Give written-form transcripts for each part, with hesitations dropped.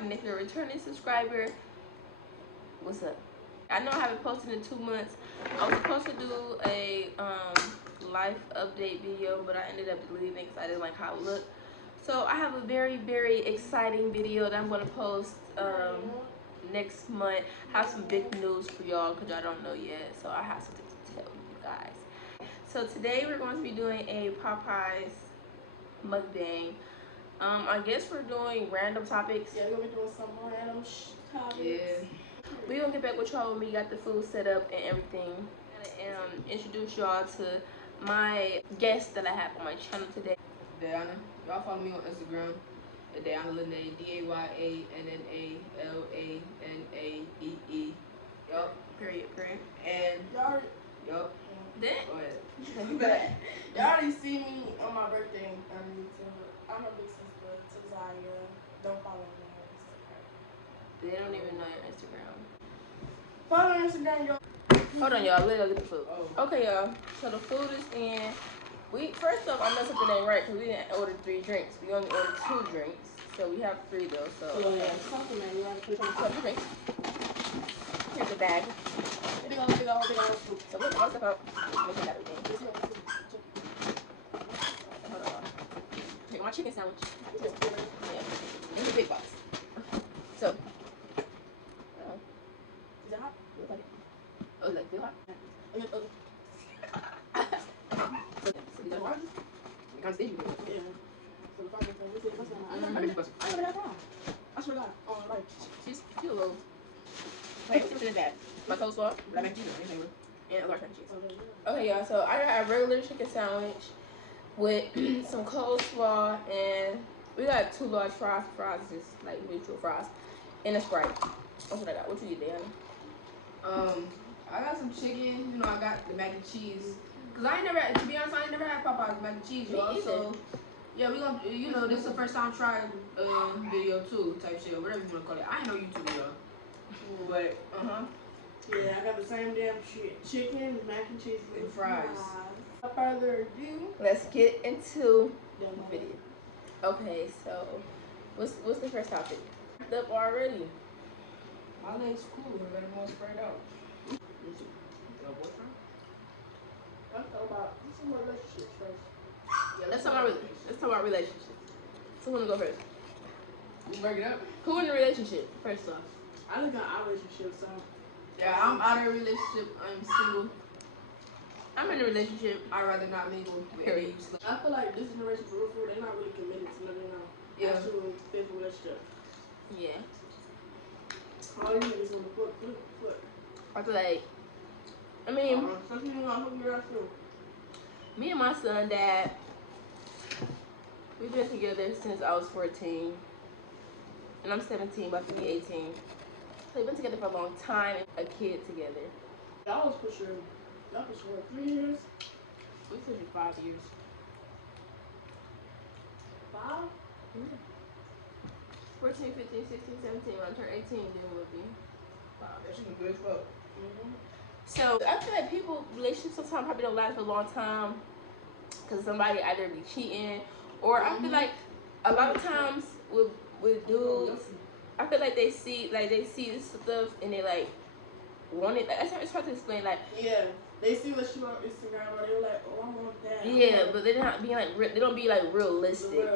subscribe, and if you're a returning subscriber, what's up? I know I haven't posted in 2 months. I was supposed to do a life update video, but I ended up deleting it because I didn't like how it looked. So I have a very, very exciting video that I'm going to post next month. I have some big news for y'all because y'all don't know yet, so I have something to tell you guys. So today we're going to be doing a Popeyes mukbang. I guess we're doing random topics. Yeah, we're going to be doing some random topics. Yeah. We're going to get back with y'all when we got the food set up and everything. I'm going to introduce y'all to my guest that I have on my channel today. Diana. Y'all follow me on Instagram at Diana Lene, DAYANNALANAEE. Yup. Period. And Y'all, yup. Then, Go ahead. y'all already see me on my birthday on YouTube. I'm a big sister to Zaya. Don't follow me on Instagram. they don't even know your Instagram. Follow me on Instagram, y'all. Hold on, y'all. Let's go get the food. Oh. Okay, y'all. So the food is in. First off, I know something ain't right because we didn't order 3 drinks. We only ordered 2 drinks. So we have 3 though. So Yeah, something, man. You want to put so the drinks. Here's the bag. Big old food. So look all stuff out. Look at everything. Hold on. Take my chicken sandwich. Yeah. In the big box. So. Is that hot? Look like it. Oh, is that feel hot? So these are ones. You can't stage me. Yeah. So the fact that we said, what's that? I never had that. I swear to God. Oh, like. She's a little. Wait, what's in that? My coleslaw, black mac and cheese, and a large mac and cheese. Okay, y'all. So I got a regular chicken sandwich with some coleslaw, and we got 2 large fries. Fries is just like neutral fries, and a Sprite. That's what I got. What you get, Diana? I got some chicken. You know, I got the mac and cheese. Cause I ain't never, to be honest, I ain't never had Popeyes mac and cheese, y'all. So yeah, we gonna, you know, this is the first time trying video too, type shit, or whatever you wanna call it. I ain't no YouTuber, y'all. But Yeah, I got the same damn shit. Chicken, mac and cheese, and fries. Without further ado, Let's get into the video. Okay, so what's the first topic? Up already. My legs cool, I got them all spread out. Your boyfriend? let's talk about relationships first. Yeah, let's talk about relationships. So who wanna go first? You break it up? Who in a relationship? First off. I look at our relationship, so Yeah, I'm out of a relationship. I'm single. I'm in a relationship. I'd rather not mingle with Period. you. I feel like this generation for real, they're not really committed to nothing now. Yeah. Actual physical relationship. Yeah. All you niggas want to put. I feel like, I mean, Some people not hooking your ass too. me and my son, Dad, we've been together since I was 14. And I'm 17, about to be 18. So we've been together for a long time, a kid together. Y'all was for sure 3 years? We pushing 5 years. 5? 14, 15, 16, 17. When I turn 18, then we'll be 5. That shit was good as fuck. So I feel like relationships sometimes probably don't last for a long time because somebody either be cheating or I feel like a lot of times with dudes, I feel like they see this stuff and they like want it. Like, it's hard to explain. Like Yeah, they see what she on Instagram or they're like, oh, I want that. yeah, but they're not being like they don't be like realistic.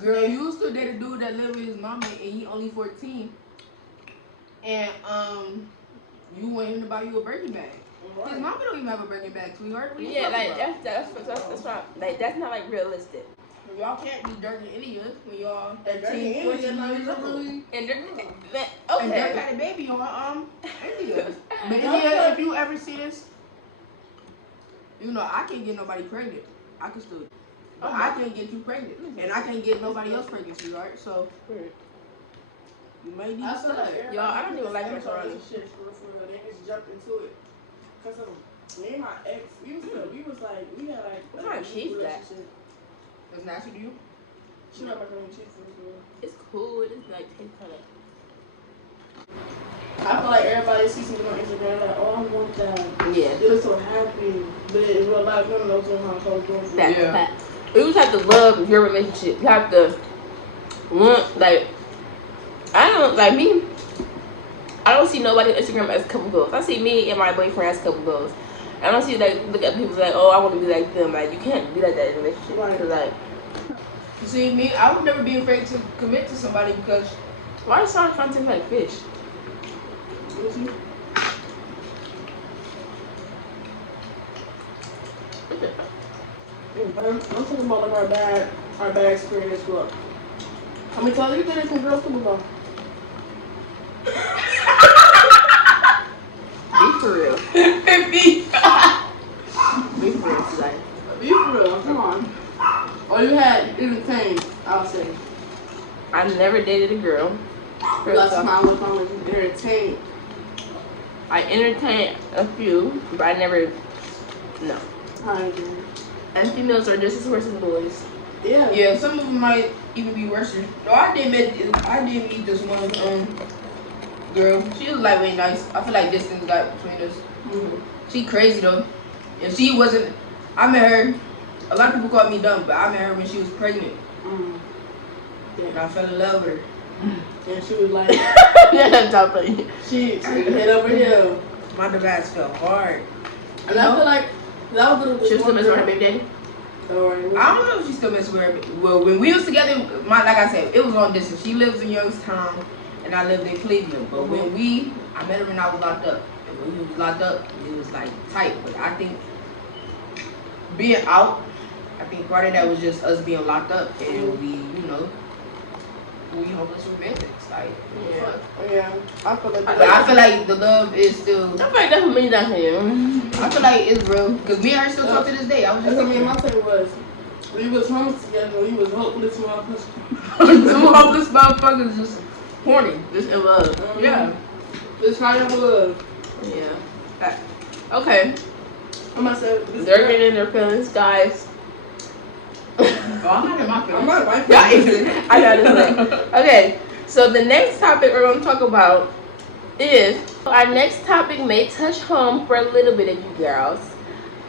Girl, you used to date a dude that lived with his mama and he only 14. And you want him to buy you a Birkin bag. Right. His mama don't even have a Birkin bag, sweetheart. What you Yeah, talking like about? that's what like that's not like realistic. Y'all can't be dirty idiots when y'all And 13, 14 years old. And And Dirk okay. had a baby on India. But India, if you ever see this, you know I can't get nobody pregnant. I can still, but I can't get you pregnant, and I can't get nobody else pregnant, sweetheart. So you may need to start. Y'all, I don't even like macaroni. Shit, for real. They just jumped into it. Cause me and my ex, we had like. What kind of cheese is that? That's nasty to you? She like macaroni and cheese for real. It's cool. It just like tastes kind of. I feel like everybody sees something on Instagram like, oh, I want that. Yeah. They look so happy, but in real life, none of those are how close doors. That's fact. You just have to love your relationship. You have to want like I don't like me. I don't see nobody on Instagram as couple goals. I see me and my boyfriend as couple goals. I don't see like look at people like, oh, I want to be like them. Like you can't be like that in a relationship. Right. Cause like, You see me, I would never be afraid to commit to somebody because why does sound content like fish? I'm talking about like our bad experience. Look, how many times you did it from girls to move on? Be for real. be Be for real today. Be for real, come on. All you had entertained, I'll say. I never dated a girl. Last time I was entertained. I entertained a few, but I never. No. And females are just as worse as boys. Yeah. Yeah, some of them might even be worse. No, I did meet this one girl. She was lightweight nice. I feel like distance got between us. Mm-hmm. She crazy though. And she wasn't. I met her. A lot of people called me dumb, but I met her when she was pregnant. Mm-hmm. And I fell in love with her. And she was like, Yeah, that's not funny. she head over here. My device fell hard. And I feel like that was She was still messing with her baby daddy? I don't know if she still messing with her. Well, when we was together, like I said, it was long distance. She lives in Youngstown, and I lived in Cleveland. But when I met her when I was locked up. And when we was locked up, it was like tight. But I think being out, I think part of that was just us being locked up, and we hopeless romantics. Like, fuck. Yeah, I feel like But I feel like the love is still. I feel like that's what means that to you. I feel like it's real because me and her still talk to this day. I was just that's what telling my thing was. We was homeless together, we was hopeless motherfuckers. two hopeless motherfuckers just horny. Just in love. Yeah. This how y'all love. Yeah. Okay. I'm not saying They're getting in their feelings, guys. Oh, I'm not in my I'm feelings. not like Yeah, I got it. Okay, so the next topic we're going to talk about is our next topic may touch home for a little bit of you girls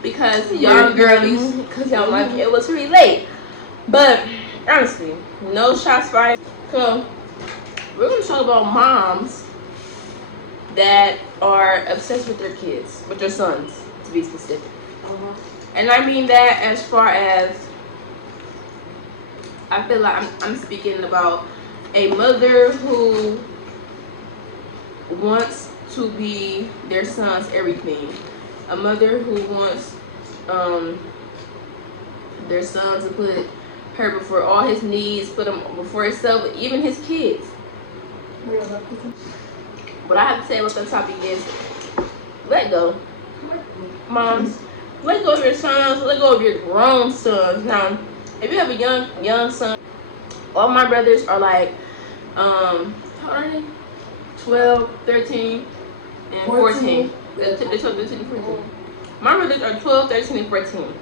because y'all girlies, because y'all like it was relate. But honestly, no shots fired. So we're going to talk about moms that are obsessed with their kids, with their sons, to be specific. And I mean that as far as I feel like I'm speaking about a mother who wants to be their son's everything. A mother who wants their son to put her before all his needs, put him before himself, even his kids. What I have to say about that topic is let go. Moms, let go of your sons, let go of your grown sons. Now, if you have a young son, all my brothers are like, how old are they? 12, 13, and 14. They're 12, 13, and 14. My brothers are 12, 13, and 14.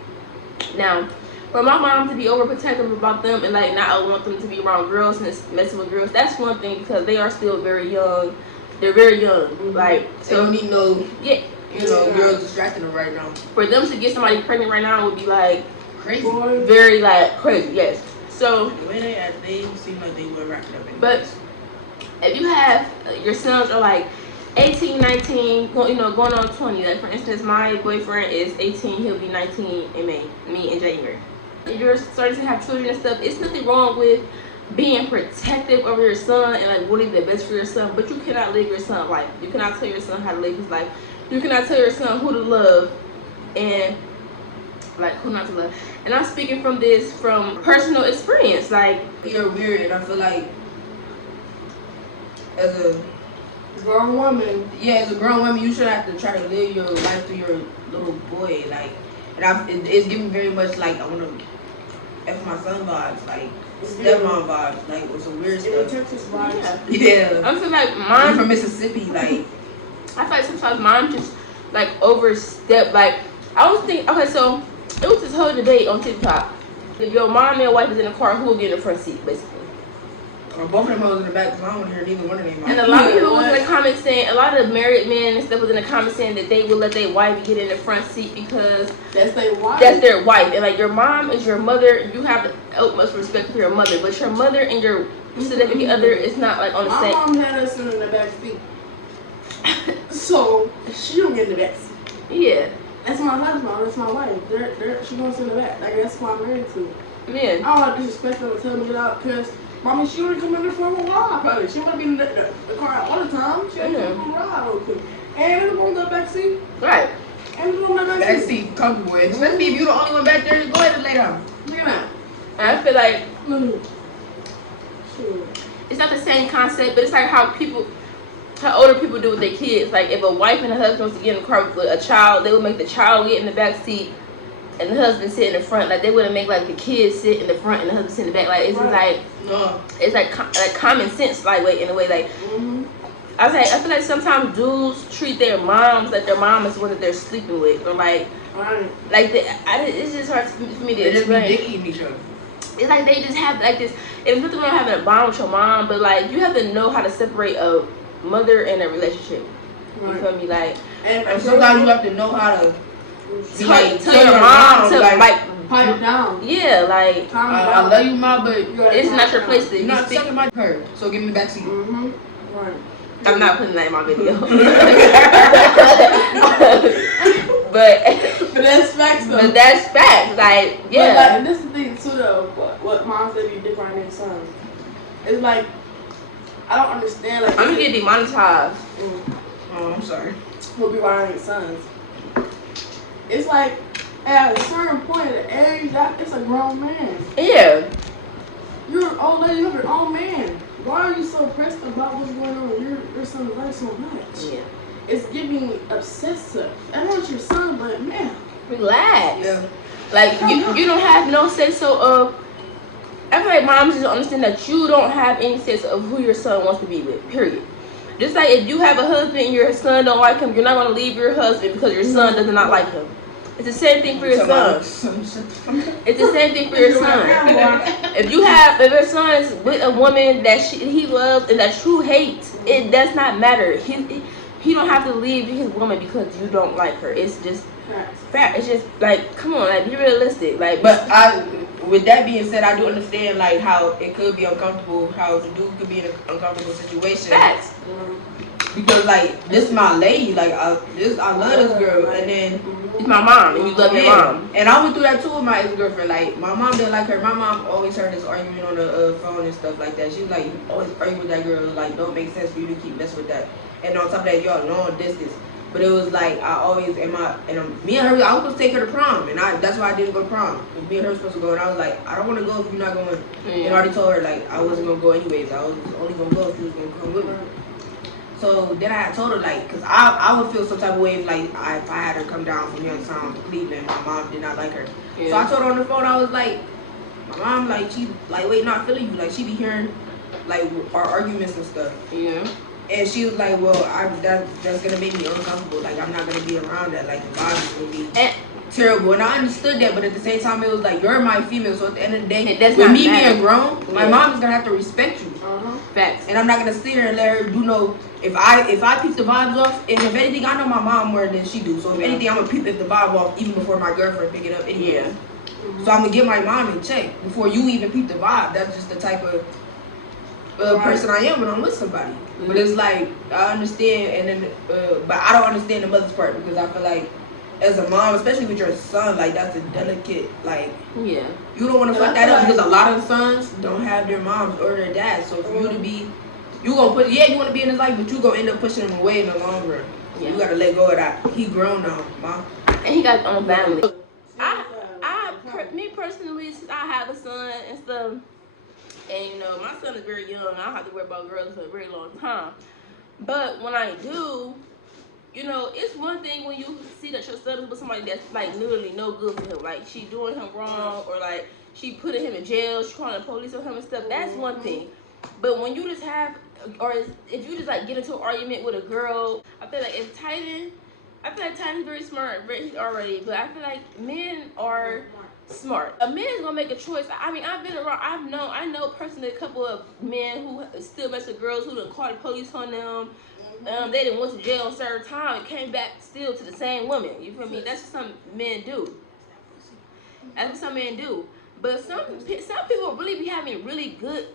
Now, for my mom to be overprotective about them and like not want them to be around girls and messing with girls, that's one thing because they are still very young. They're very young. Like, So don't need no, yeah. girls distracting them right now. For them to get somebody pregnant right now would be like Crazy. very like crazy, yes. So The way they act, they seem like they were wrapped up in but if you have your sons are like 18, 19, going on 20. Like for instance, my boyfriend is 18, he'll be 19 in May, me in January. If you're starting to have children and stuff, it's nothing wrong with being protective over your son and like wanting the best for your son, but you cannot live your son's life. You cannot tell your son how to live his life. You cannot tell your son who to love and like who not to love. And I'm speaking from personal experience. Like You're weird, and I feel like as a grown woman. as a grown woman, you should have to try to live your life through your little boy. Like, and it's giving very much like I want to f my son vibes, like stepmom vibes, like with some weird stuff. Texas vibes. Yeah. I feel like I'm mom from Mississippi, like. I feel like sometimes mom just like overstep. Like I was thinking, okay, so it was this whole debate on TikTok. If your mom and your wife is in the car, who will get in the front seat, basically? Or both of them hoes in the back, because I don't want to hear neither one of them. And a lot of people was in the comments saying, a lot of married men and stuff was in the comments saying that they would let their wife get in the front seat because that's their wife. That's their wife. And like your mom is your mother, you have the utmost respect for your mother. But your mother and your significant other is not like on the same. My mom had us in the back seat. So she don't get in the back seat. Yeah. That's my husband, that's my wife. She wants in the back. Like that's who I'm married to. Yeah. I don't want to disrespect her or tell me to get out because mommy, she only come in the front with ride. Probably. She might be in the car all the time. She only come in the ride real quick. And it's on the back seat. Right. And it's on the back seat. Back seat comfortable. Especially if you're the only one back there, go ahead and lay down. Look at that. I feel like Sure. It's not the same concept, but it's like how older people do with their kids. Like if a wife and a husband was to get in the car with a child, they would make the child get in the back seat and the husband sit in the front. Like they wouldn't make like the kids sit in the front and the husband sit in the back. Like it's just like common sense like way in a way like. I feel like sometimes dudes treat their moms like their mom is the one that they're sleeping with, or like it's just hard for me to explain. They just be dicking each other. It's like they just have like this. It's nothing wrong having a bond with your mom, but like you have to know how to separate a mother and a relationship. You feel me? Like, and sometimes you have to know how to tell your mom to like pipe down. Yeah, like I love you, mom, but it's not your place to. You're not sucking my her. So give me the backseat. Right. I'm not putting that in my video. but that's facts though. But that's facts. Like, yeah. But like, this is the thing too though. What moms say be different than sons. It's like I don't understand. Like I'm gonna get demonetized. Oh, I'm sorry. We'll be riding sons. It's like at a certain point of the age, it's a grown man. Yeah. You're an old lady. You're an old man. Why are you so pressed about what's going on in your son's life so much? Yeah. It's giving obsessive. I know it's your son, but man, relax. Yeah. Like you don't have no sense of. I feel like moms just don't understand that you don't have any sense of who your son wants to be with. Period. Just like if you have a husband and your son don't like him, you're not gonna leave your husband because your son does not like him. It's the same thing for your son. It's the same thing for your son. If your son is with a woman that he loves and that you hate, it does not matter. He don't have to leave his woman because you don't like her. It's just fact. It's just like, come on, like be realistic. Like, but with that being said, I do understand like how it could be uncomfortable, how the dude could be in an uncomfortable situation. Facts. Because like this is my lady, like I love this girl, and then it's my mom, and you love your mom. And I went through that too with my ex-girlfriend. Like my mom didn't like her. My mom always heard this argument on the phone and stuff like that. She was like, you always argue with that girl. Like don't make sense for you to keep messing with that. And on top of that, y'all long distance. But it was like I always me and her. I was supposed to take her to prom, and that's why I didn't go to prom. Me and her were supposed to go, and I was like, I don't want to go if you're not going. And I already told her like I wasn't gonna go anyways. I was only gonna go if she was gonna come with me. So then I had told her like, cause I would feel some type of way if like if I had her come down from Youngstown to Cleveland. My mom did not like her. Yeah. So I told her on the phone, I was like, my mom like she like wait not feeling you, like she be hearing like our arguments and stuff. Yeah. And she was like, well, that's gonna make me uncomfortable. Like I'm not gonna be around that. Like the vibe is gonna be terrible. And I understood that, but at the same time, it was like you're my female. So at the end of the day, with me being grown, my mom is gonna have to respect you. Facts. And I'm not gonna sit here and let her do no. If I pick the vibes off, and if anything, I know my mom more than she do. So if anything, I'm gonna pick the vibe off even before my girlfriend pick it up. Anyway. Yeah. So I'm gonna get my mom in check before you even peep the vibe. That's just the type of person I am when I'm with somebody. But it's like I understand, and then but I don't understand the mother's part because I feel like as a mom, especially with your son, like that's a delicate like. Yeah. You don't want to fuck that up because a lot of sons don't have their moms or their dads. So for you to be, you gonna put you want to be in his life, but you gonna end up pushing him away in the long run. Yeah. You gotta let go of that. He grown now, mom. And he got his own family. Me personally, since I have a son and stuff. And you know, my son is very young. I don't have to worry about girls for a very long time. But when I do, you know, it's one thing when you see that your son is with somebody that's like literally no good for him. Like she doing him wrong, or like she putting him in jail, she calling the police on him and stuff. That's one thing. But when you just have, or if you just like get into an argument with a girl, I feel like if Titan I feel like Tyler's very smart, he's already, but I feel like men are smart. A man is gonna make a choice. I mean, I've been around. I know personally a couple of men who still mess with girls who done called the police on them. They didn't went to jail and served time and came back still to the same woman. You feel me? That's what some men do. That's what some men do. But some people really be having really good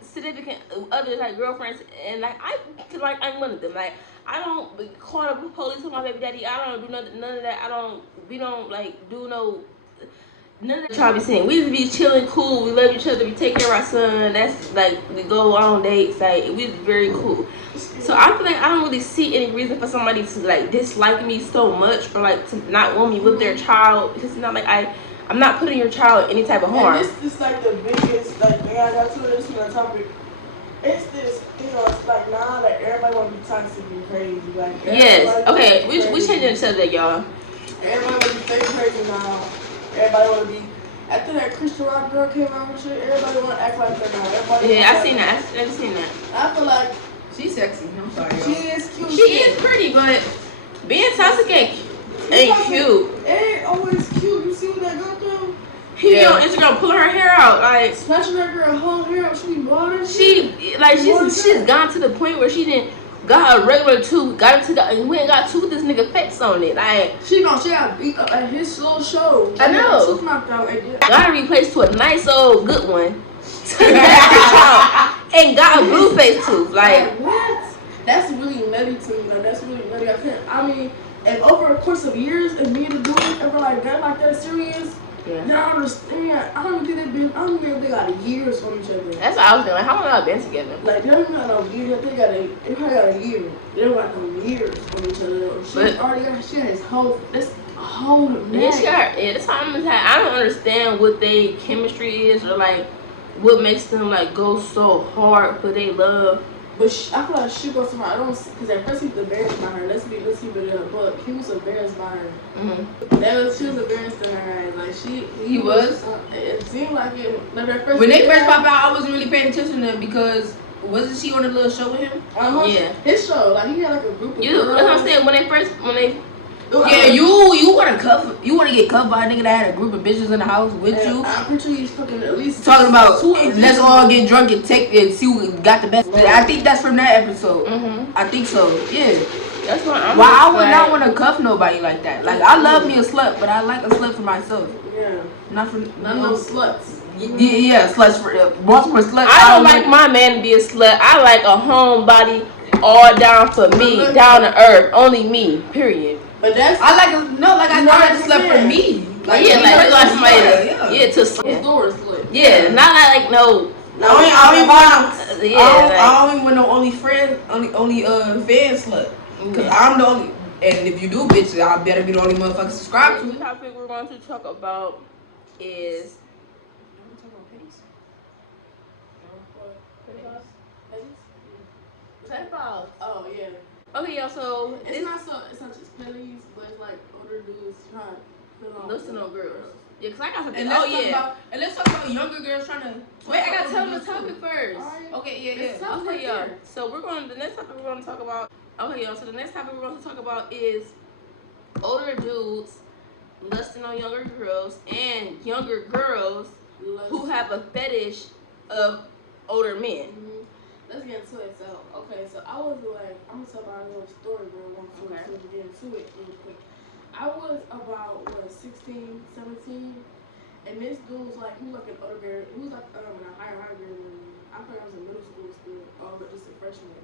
significant others, like girlfriends, and like I feel like I'm one of them. Like I don't call the police on my baby daddy. I don't do none of that. We don't like do no. None of that y'all be saying. We just be chilling, cool. We love each other. We take care of our son. That's like we go on dates. Like we very cool. So I feel like I don't really see any reason for somebody to like dislike me so much or like to not want me with their child. Because it's not like I'm not putting your child in any type of harm. And this is like the biggest like thing I got to this on the topic. It's this thing. It's like now like everybody want to be toxic and crazy. Like yes. Okay. We changing the subject, y'all. Everybody want to be fake crazy now. Everybody want to be. After that Christian Rock girl came out with shit, everybody want to act like that now. Everybody I seen that. I've seen that. I feel like she's sexy. I'm sorry. She is cute. She is pretty, but being toxic ain't cute. It ain't always cute. You see what that girl do? He be on Instagram pulling her hair out, like snatching her girl whole hair out. She be bothered. She's gone to the point where she didn't got a regular tooth, got into and went and got tooth with this nigga face on it. Like she got beat up at his little show. I know. Tooth knocked out. Got replaced to a nice old good one. And got a blue face tooth. Like what? That's really nutty to me. Like, that's really nutty. I mean, if over a course of years, if me and the dude ever like got like that serious. Yeah. I don't understand. I don't think they got years from each other. That's what I was thinking. Like, how long y'all been together? Like, they don't got no years. They probably got a year. They don't got no years from each other. She had his whole neck. Yeah, that's how I don't understand what they chemistry is or like what makes them like go so hard for they love. But I feel like she goes somewhere. I don't, because at first he was embarrassed by her. Let's keep it up. But he was embarrassed by her. Mm-hmm. She was embarrassed by her. Like he was. It seemed like it. Like at first when they first popped out, I wasn't really paying attention to them because wasn't she on a little show with him? Yeah, his show. Like he had like a group of girls. That's what I'm saying. When they. Yeah, you want to get cuffed by a nigga that had a group of bitches in the house with you. I'm pretty sure he's fucking at least talking about let's all get drunk and take and see who got the best. I think that's from that episode. I think so. Yeah. That's why I would not want to cuff nobody like that. Like I love me a slut, but I like a slut for myself. Yeah. Not for none of those sluts. Yeah, sluts for multiple sluts. I don't like my man to be a slut. I like a homebody all down for me, down to earth, only me. Period. But that's I like a slut for me. Like somebody to slut. Yeah, not like no. I don't even want no only fan slut. Cause I'm the only. And if you do, bitch, I better be the only motherfucker subscribed to. The topic we're going to talk about is. Pedophiles. Oh yeah. Okay, y'all. So it's not just pedophiles, but it's like older dudes trying to listen on girls. Yeah, cause I got something. And let's talk about younger girls trying to. Wait, I gotta tell them the topic first. Right. Okay, yeah. Okay, y'all. So the next topic we're going to talk about. Okay, y'all. So the next topic we're going to talk about is older dudes lusting on younger girls and younger girls who have a fetish of older men. Let's get into it. So, I was like, I'm gonna tell about a little story, bro. To get into it real quick. I was about 16, 17, and this dude was like, he was like an older girl. He was like in a higher grade than me. I think I was in middle school still, but just a freshman.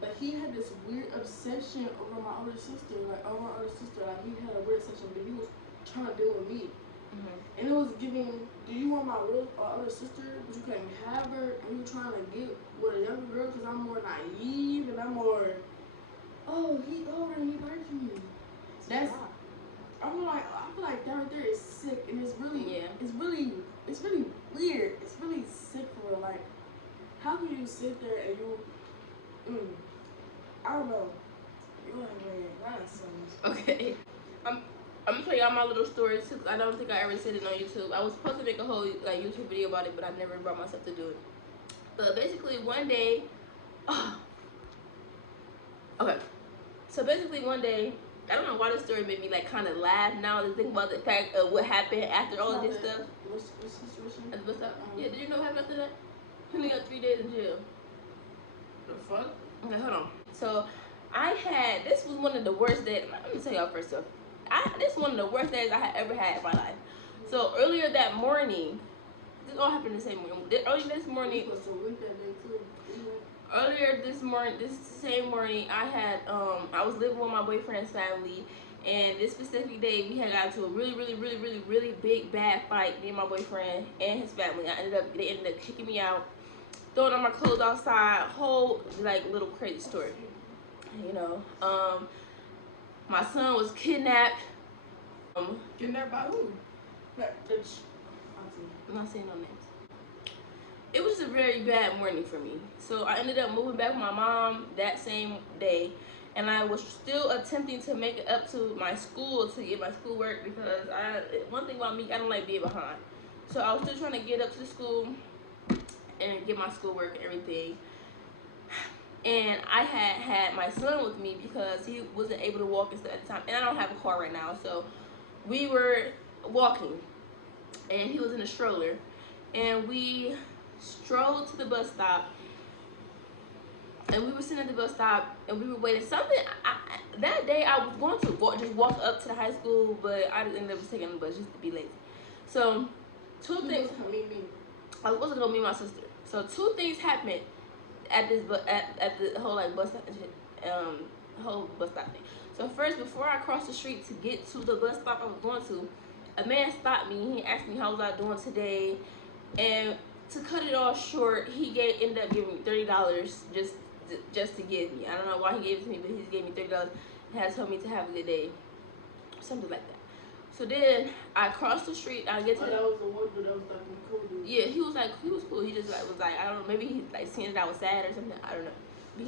But he had this weird obsession over my older sister. Like he had a weird obsession, but he was trying to deal with me. And it was giving, do you want my real older sister, but you couldn't have her, and you trying to get with a younger girl because I'm more naive and I'm more, he older and he better than me. That's, I feel like that right there is sick, and it's really weird. It's really sick for real. Like, how can you sit there and you, I don't know. You're like, that's so much. Okay. I'm gonna tell y'all my little story too. I don't think I ever said it on YouTube. I was supposed to make a whole like YouTube video about it, but I never brought myself to do it. But basically one day, I don't know why this story made me like kind of laugh now to think about the fact of what happened after all of this stuff. What's the situation? At the bus stop. Yeah, did you know what happened after that? He only got 3 days in jail. The fuck? Okay, hold on. So this was one of the worst days. Let me tell y'all first off. This is one of the worst days I had ever had in my life. So earlier that morning, this all happened the same morning. Earlier this morning, this same morning, I was living with my boyfriend's family, and this specific day we had got into a really big bad fight. Me and my boyfriend and his family. They ended up kicking me out, throwing all my clothes outside. Whole like little crazy story. You know, my son was kidnapped. Kidnapped by who? I'm not saying no names. It was just a very bad morning for me. So I ended up moving back with my mom that same day, and I was still attempting to make it up to my school to get my schoolwork because one thing about me, I don't like being behind. So I was still trying to get up to the school and get my schoolwork and everything. And I had my son with me because he wasn't able to walk and stuff at the time, and I don't have a car right now. So we were walking, and he was in a stroller, and we strolled to the bus stop, and we were sitting at the bus stop, and we were waiting. That day I was going to just walk up to the high school, but I ended up taking the bus just to be lazy. So two things. I was supposed to go meet my sister. So 2 things happened at this at the whole like bus whole bus stop thing. So first, before I crossed the street to get to the bus stop I was going to, a man stopped me. He asked me how was I doing today, and to cut it all short, he ended up giving me $30 just to give me. I don't know why he gave it to me, but he just gave me $30 and had told me to have a good day, something like that. So then I crossed the street. I get to that was the one that was like cool. Yeah, he was cool. He just was like, I don't know, maybe he like seeing that I was sad or something. I don't know. But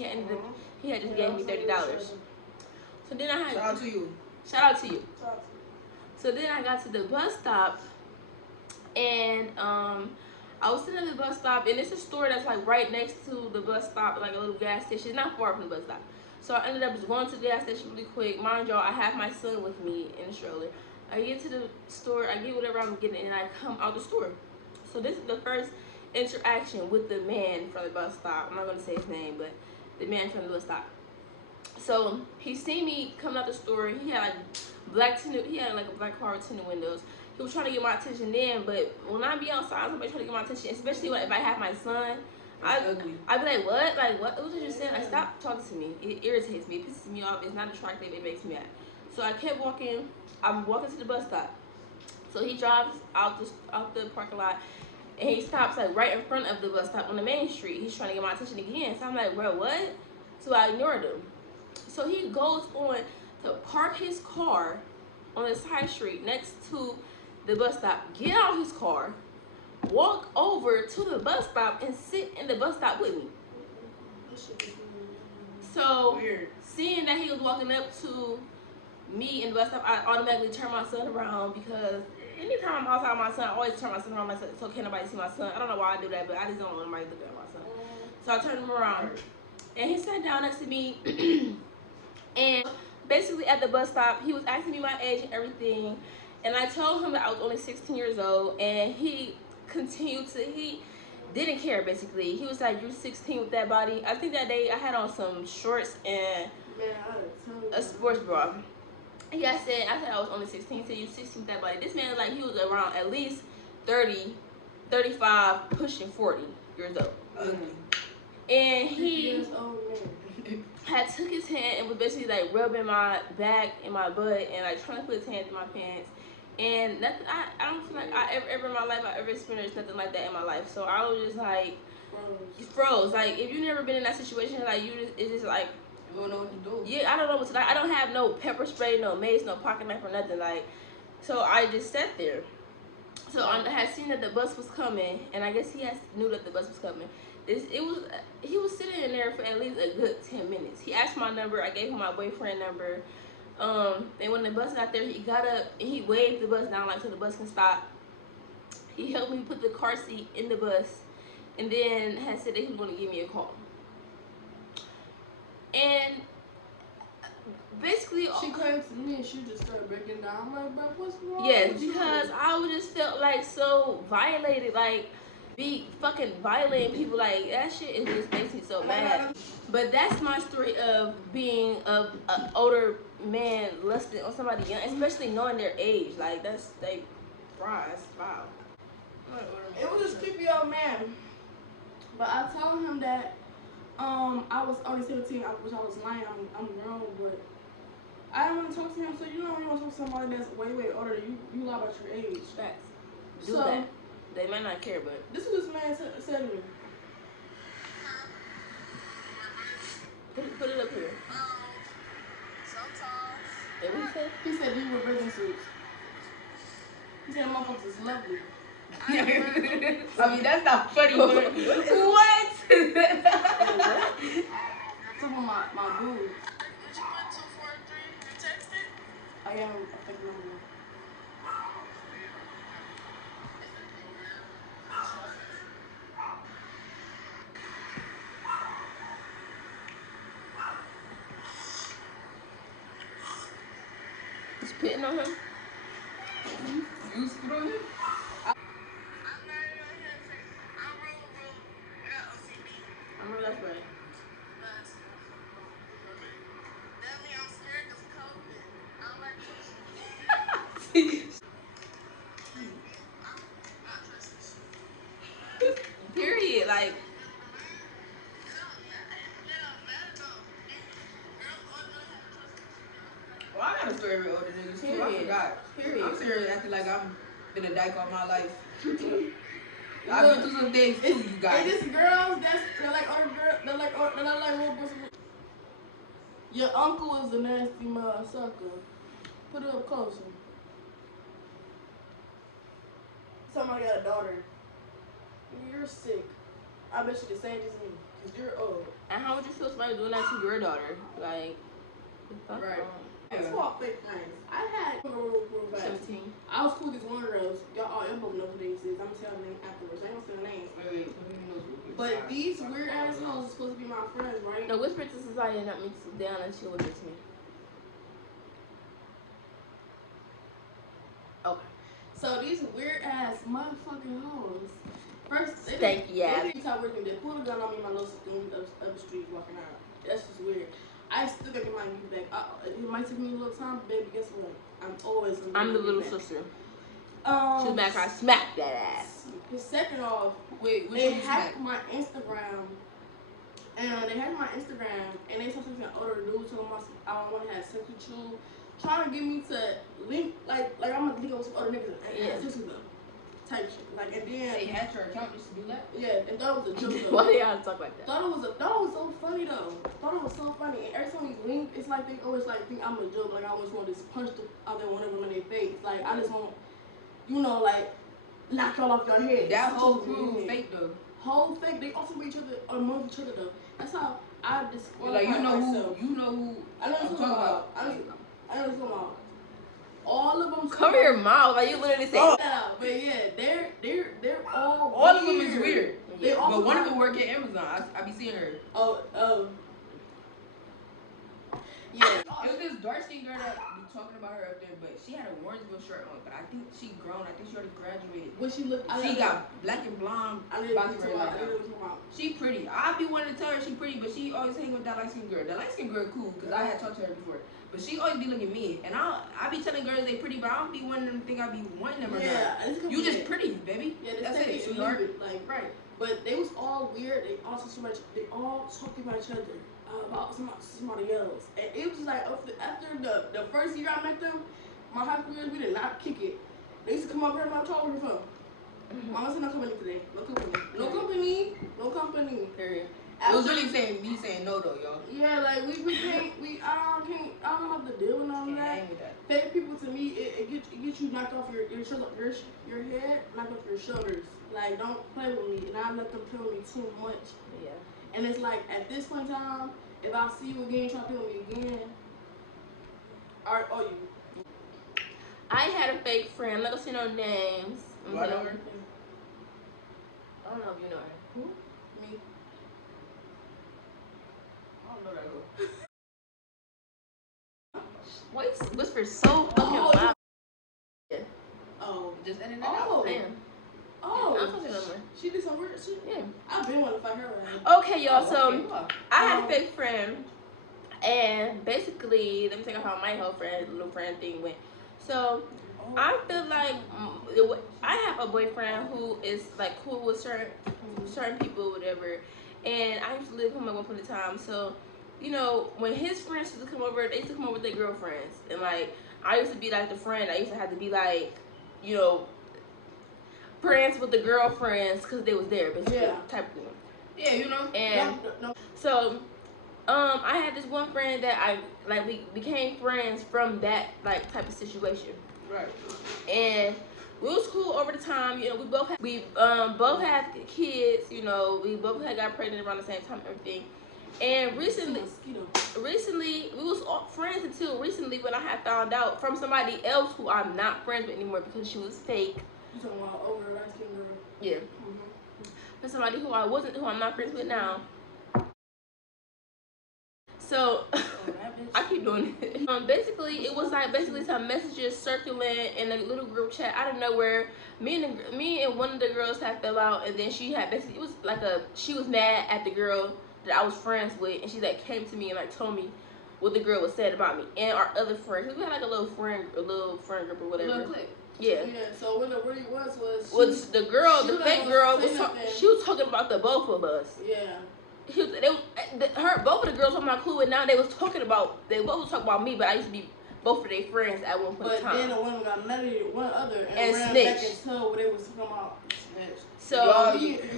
he had just gave me $30. So then I had shout out to you. Shout out to you. So then I got to the bus stop, and I was sitting at the bus stop, and it's a store that's like right next to the bus stop, like a little gas station, not far from the bus stop. So I ended up just going to the gas station really quick. Mind y'all, I have my son with me in the stroller. I get to the store, I get whatever I'm getting, and I come out the store. So this is the first interaction with the man from the bus stop. I'm not gonna say his name, but the man from the bus stop. So he seen me coming out the store. He had like a black car with tinted windows. He was trying to get my attention then, but when I be outside, somebody trying to get my attention, especially if I have my son, I'd be like, what? Like, what was you saying? Like, stop talking to me. It irritates me. It pisses me off. It's not attractive. It makes me mad. So I kept walking. I'm walking to the bus stop. So he drives out the parking lot, and he stops like right in front of the bus stop on the main street. He's trying to get my attention again. So I'm like, bro, what? So I ignored him. So he goes on to park his car on the side street next to the bus stop, get out his car, walk over to the bus stop, and sit in the bus stop with me. So Weird. Seeing that he was walking up to me in the bus stop, I automatically turned my son around, because anytime I'm outside with my son, I always turn my son around so can't nobody see my son. I don't know why I do that, but I just don't want anybody looking at my son. So I turned him around, and he sat down next to me. And basically at the bus stop, he was asking me my age and everything, and I told him that I was only 16 years old, and he didn't care. Basically, he was like, you're 16 with that body. I think that day I had on some shorts and a sports bra. I said I was only 16, so you 16 with that body. This man, like, he was around at least 30, 35, pushing 40 years old. And he had took his hand and was basically like rubbing my back and my butt and like trying to put his hands in my pants. And nothing, I don't feel like I ever in my life I ever experienced nothing like that in my life. So I was just like froze. Like, if you never been in that situation, like, it's just like, you don't know what to do. Yeah, I don't know what to do. I don't have no pepper spray, no mace, no pocket knife or nothing. Like, so I just sat there. So I had seen that the bus was coming, and I guess he knew that the bus was coming. He was sitting in there for at least a good 10 minutes. He asked my number. I gave him my boyfriend number. And when the bus got there, he got up and he waved the bus down like so the bus can stop. He helped me put the car seat in the bus, and then had said that he was going to give me a call. And basically, she came to me and she just started breaking down. I'm like, bro, what's wrong? Yes, with you? because I would just felt like so violated, like be fucking violating people, like that shit. It just makes me so mad. But that's my story of being an older man lusting on somebody young, especially knowing their age. Like that's like, that's foul. It was a creepy old man. But I told him that I was only 17, which I was lying. I'm grown, but I didn't want to talk to him. So you know when you want to talk to somebody that's way older, you lie about your age. Facts. Do So, that. They might not care, but this is what this man said to me. Put it up here. Sometimes. Hey, what he said? He said, do you wear bathing suits? He said, motherfuckers is lovely. I mean, that's not funny, but what? Some of my boobs. Did you put 243? You texted? I am a fake number. You spitting on him? You spit on him? I know that's right. Period. Like, Well, I got a story with older niggas too. I forgot. Period. I'm serious acting like I'm been a dyke all my life. I've been through some things too, you guys. And these girls, they're like older girls, they're like little girls. Your uncle is a nasty motherfucker. Put it up closer. Somebody got a daughter. You're sick. I bet you the same as me. Cause you're old. and how would you feel somebody doing that to your daughter? Like, the fuck Right. wrong? It's all fake friends. I had 17. I was cool with these one girls. Y'all both know who they is. I'm telling them afterwards. I ain't gonna say their names. Wait, But these weird ass hoes are supposed to be my friends, right? No, whisper to society and not me down and she'll whisper to me. Okay. So these weird ass motherfucking hoes. First, Stanky ass. They talk working. They pull a gun on me in my little student up the street walking out. That's just weird. I still gotta get my youth back. It might take me a little time, baby. Guess what? I'm always gonna I'm the get little back. sister. She's back. I smacked that ass. Second off, wait, they hacked my Instagram. And they hacked my Instagram, and they told something older dude told them I don't want to have sex with you, trying to get me to link like I'm gonna link up with some other niggas and have sex with them, type shit. Like and then they hacked your account just to do that. Yeah, and thought it was a joke. Why do y'all talk like that? Thought it was so funny though. Thought it was so funny. And every time we link, it's like they always like think I'm a joke. Like I always want to just punch the other one of them in their face. Like I just want, like knock y'all off your head. That whole crew fake though. Whole fake. They also be each other among each other though. That's how I disqualify like you know myself. who I know what you're talking about. I know what you're talking about. All of them. Cover your mouth. Like you literally say. But yeah, they're all. All of them is weird. They but one of them work at Amazon. I be seeing her. Oh. Yeah. It was this dark skinned girl that be talking about her up there, but she had a Warrensville shirt on. But I think she grown. I think she already graduated. When she looked, She got black and blonde. She pretty. I be wanting to tell her she pretty, but she always hang with that light skinned girl. That light skinned girl cool because I had talked to her before. But she always be looking mean, and I be telling girls they pretty, but I don't be wanting them to think I be wanting them or not. You just pretty, baby. Yeah, that's it, sweetheart. Like right. But they was all weird. They all talked about each other. About somebody else. And it was like after the first year I met them, my high school years, we did not kick it. They used to come up here and I told her phone. Mama said no company today. No company. No company. Period. It was really me saying no though, y'all. Yeah, like we can't I don't have to deal with all that. Fake people to me it gets you knocked off your head, knocked off your shoulders. Like don't play with me and I let them play with me too much. Yeah. And it's like at this point in time, if I see you again, try to play with me again, are you? I had a fake friend. I'm not gonna say no names. I know her. I don't know if you know her. Who? Me. I don't know that girl. voice whispers so fucking loud. Yeah. Oh. Just ended it Oh. out. Damn. Oh. I don't talk to her no more. She did some weird shit. Yeah. I've been wanting to fight her around. Okay, y'all. So Okay. I had a fake friend, and basically, let me take off how my whole little friend thing went. So I feel like I have a boyfriend who is like cool with certain people, whatever. And I used to live with him at one point in time. So, you know, when his friends used to come over, they used to come over with their girlfriends, and like I used to be like the friend. I used to have to be like, you know, friends with the girlfriends because they was there, basically, type of thing. Yeah, you know. And so, I had this one friend that we became friends from that like type of situation. Right. And we was cool over the time. You know, we both had kids. You know, we both had got pregnant around the same time, everything. And recently we was all friends until recently when I had found out from somebody else who I'm not friends with anymore because she was fake. You talking about over the light skin girl? Yeah. For somebody who I'm not friends with now. So I keep doing it. Basically, it was like some messages circulating in a little group chat out of nowhere. Me and one of the girls had fell out, and then she had basically, it was like she was mad at the girl that I was friends with, and she like came to me and like told me what the girl was said about me and our other friends. We had like a little friend group or whatever. A little clique. Yeah. So what it really was the fake girl she was talking about the both of us. Yeah. Both of the girls on my crew, and now they both was talking about me, but I used to be both of their friends at one point in time. But then the one got married one other and ran snitched. back and told what they was talking about. Snitched. So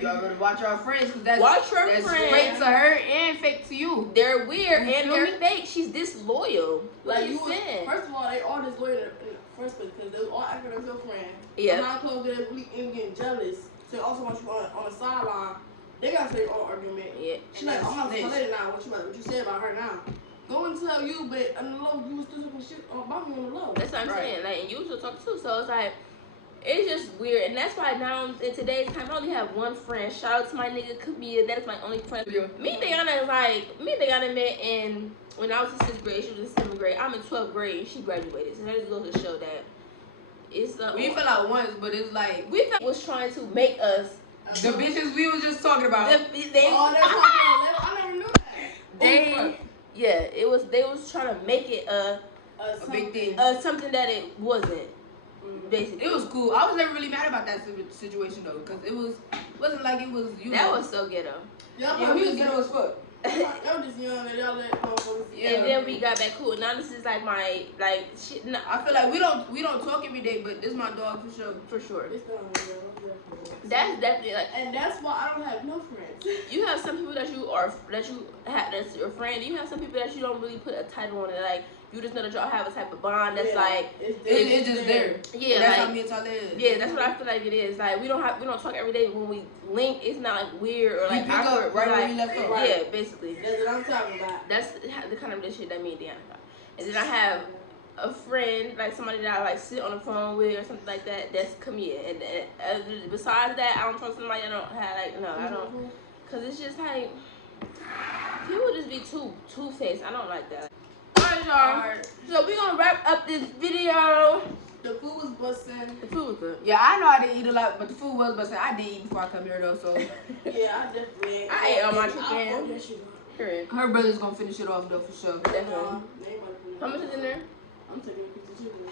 y'all gotta watch our friends, because that's friends. fake to her and fake to you. They're weird and they're fake. She's disloyal. Like you saying? First of all, they all disloyal in the first place because they all acting like their friend. Yeah. Behind closed doors, they really getting jealous. So they also want you on the sideline. They got their own argument. Yeah. She's like, I'm not telling it now. What you said about her now? Go and tell you, but on the low, you was still talking shit about me on the low. That's what I'm saying. Like, and you still talk too. So it's like, it's just weird, and that's why now in today's time I only have one friend. Shout out to my nigga Camille. That is my only friend. Me and Diana met when I was in 6th grade. She was in 7th grade. I'm in 12th grade, and she graduated. So that just goes to show that it's we fell out once, but it's like was trying to make us. The bitches we was just talking about. I never knew that. They was trying to make it a big thing. Something that it wasn't. Basically, it was cool. I was never really mad about that situation though, because wasn't like it was you. That was so ghetto. Yeah, we was ghetto as fuck. Y'all just young and y'all let and then we got back cool. Now this is like my shit. No. I feel like we don't talk every day, but this is my dog for sure. For sure. That's definitely and that's why I don't have no friends. You have some people that's your friend. You have some people that you don't really put a title on it. Like you just know that y'all have a type of bond that's it's just there. Yeah, and that's how me and Tyler is. Yeah, that's what I feel like it is. Like we don't talk every day. When we link, it's not like weird or like pick up right where we left off. Yeah, basically. That's what I'm talking about. That's the kind of shit that me and Deanna got. And then I have a friend, like somebody that I like sit on the phone with or something like that. That's Camille. And besides that, I don't trust somebody. I don't have I don't, cause it's just like people just be two faced. I don't like that. Alright, y'all. So we gonna wrap up this video. The food was busting. The food was good. Yeah, I know I didn't eat a lot, but the food was busting. I did eat before I come here though, so. Yeah, I definitely. I ate all my chicken. Her brother's gonna finish it off though for sure. Definitely. How much is in there? I'm taking a piece of chicken.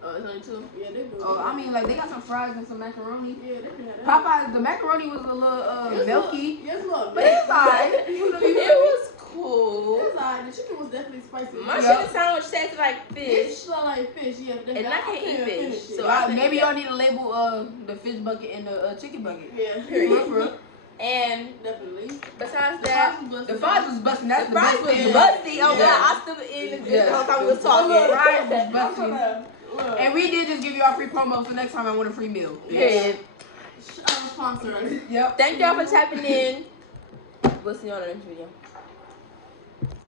Oh, it's only 2? Yeah, they do. Oh, I mean, like, they got some fries and some macaroni. Yeah, they can have that. Popeyes, the macaroni was a little milky. Yes, look. But it's alright. It was cool. It's alright. The chicken was definitely spicy. My chicken sandwich tasted like fish. It smelled like fish, yeah. And I can't eat fish. So maybe y'all need to label the fish bucket and the chicken bucket. Yeah. Period. And definitely. Besides that, the fries was busting. That's the best was thing. busty. Oh God, I still in the whole time we was talking. The fries was busting. And we did just give you our free promo, so next time I want a free meal. Period. Sponsor us. Yep. Thank y'all for tapping in. We'll see you on the next video.